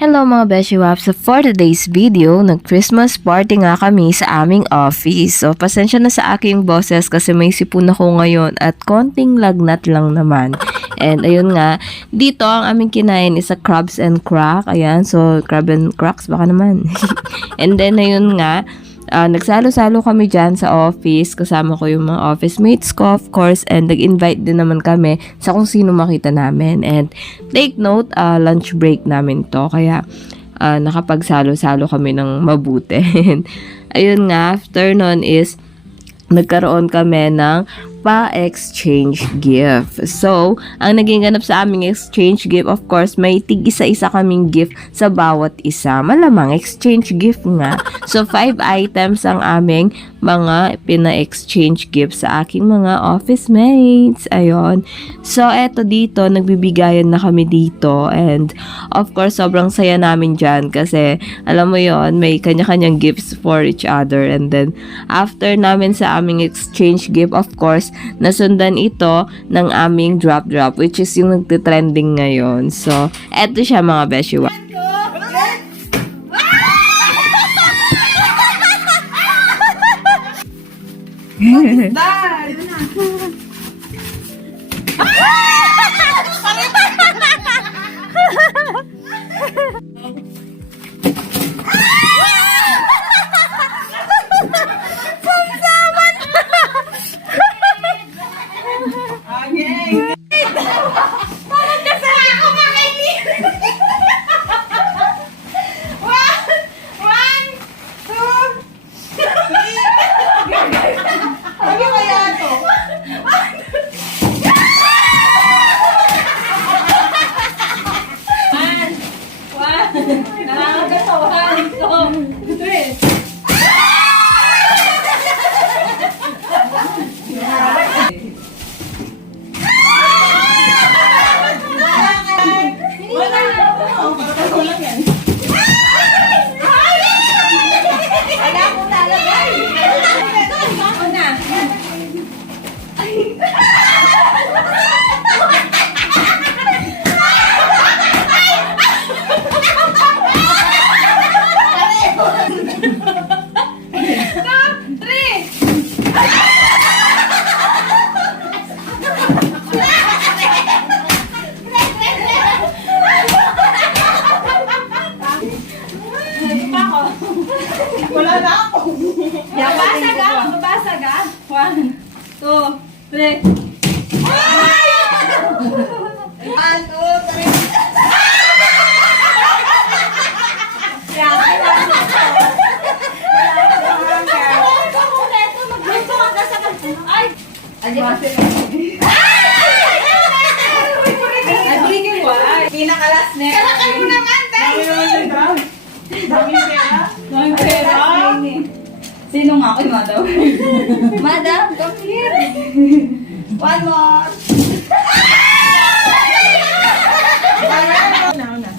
Hello mga Beshi Waps! So for today's video, nag-Christmas party nga kami sa aming office. So pasensya na sa aking boses kasi may sipon ako ngayon at konting lagnat lang naman. And ayun nga, dito ang aming kinain is a crabs and crack. Ayan, so crab and cracks baka naman. And then ayun nga, nagsalo-salo kami dyan sa office. Kasama ko yung mga office mates ko, of course. And nag-invite din naman kami sa kung sino makita namin. And take note, lunch break namin to. Kaya nakapagsalo-salo kami ng mabuti. Ayun nga, after nun is nagkaroon kami ng pa-exchange gift. So, ang naging ganap sa aming exchange gift, of course, may tig-isa-isa kaming gift sa bawat isa. Malamang, exchange gift nga. So, 5 items ang aming mga pina-exchange gift sa aking mga office mates. Ayun. So, eto dito, nagbibigayan na kami dito. And, of course, sobrang saya namin dyan kasi, alam mo yon, may kanya-kanyang gifts for each other. And then, after namin sa aming exchange gift, of course, nasundan ito ng aming drop-drop, which is yung nagtitrending ngayon. So, eto siya mga Beshi Waps. Wala na ako. Mabasag ah, mabasag ah. 1, 2, 3. 1, 2, 3. Pinakalas na. Kalakan mo naman, tayo. Dami pera. Dami pera. Sino nga ako, madam? Madam, come here. One more. Una.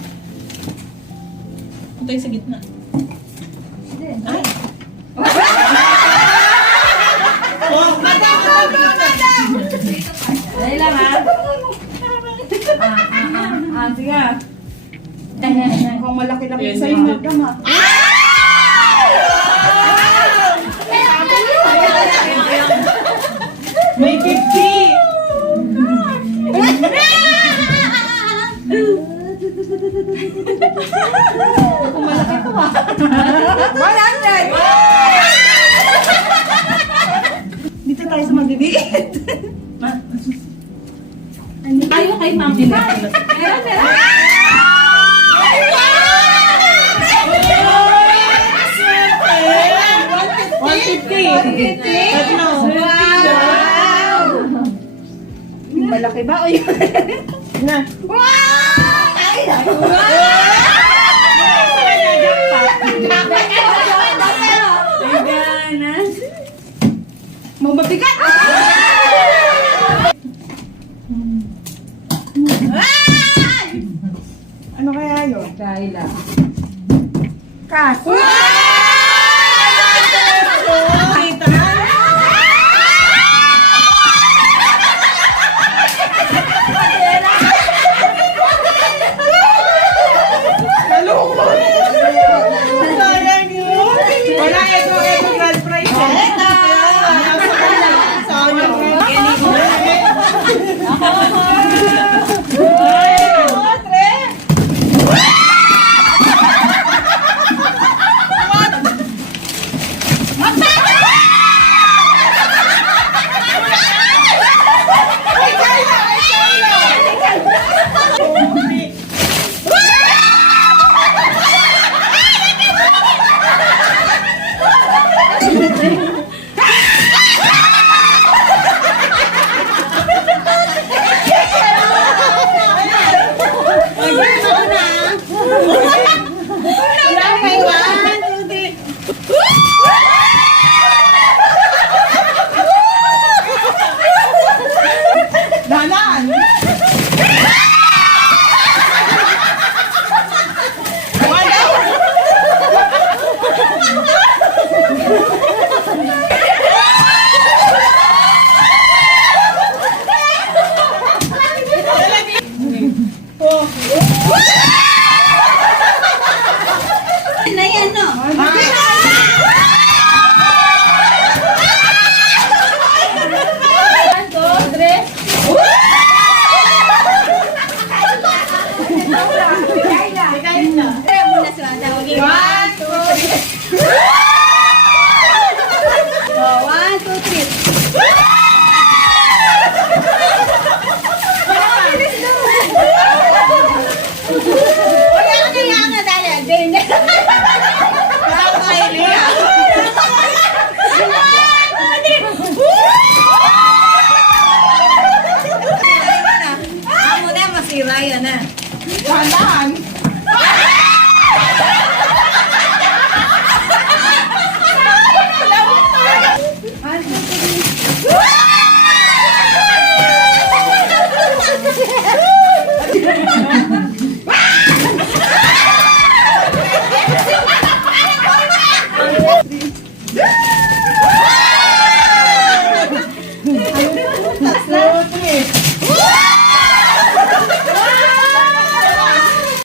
Ito yung sa gitna. Ay. Madam, go, madam. Dali lang, ha? Sige. Kung malaki-laki sa'yo, madam, ha? May 50! Kung malaki ito, ha? 100! Dito tayo sa mabibiit. Tayo kay ma'am. Meron. Malaki ba o yun? Na. Wow! Ay! Mabigat! Ano kaya yun? Dahil lang. Cash!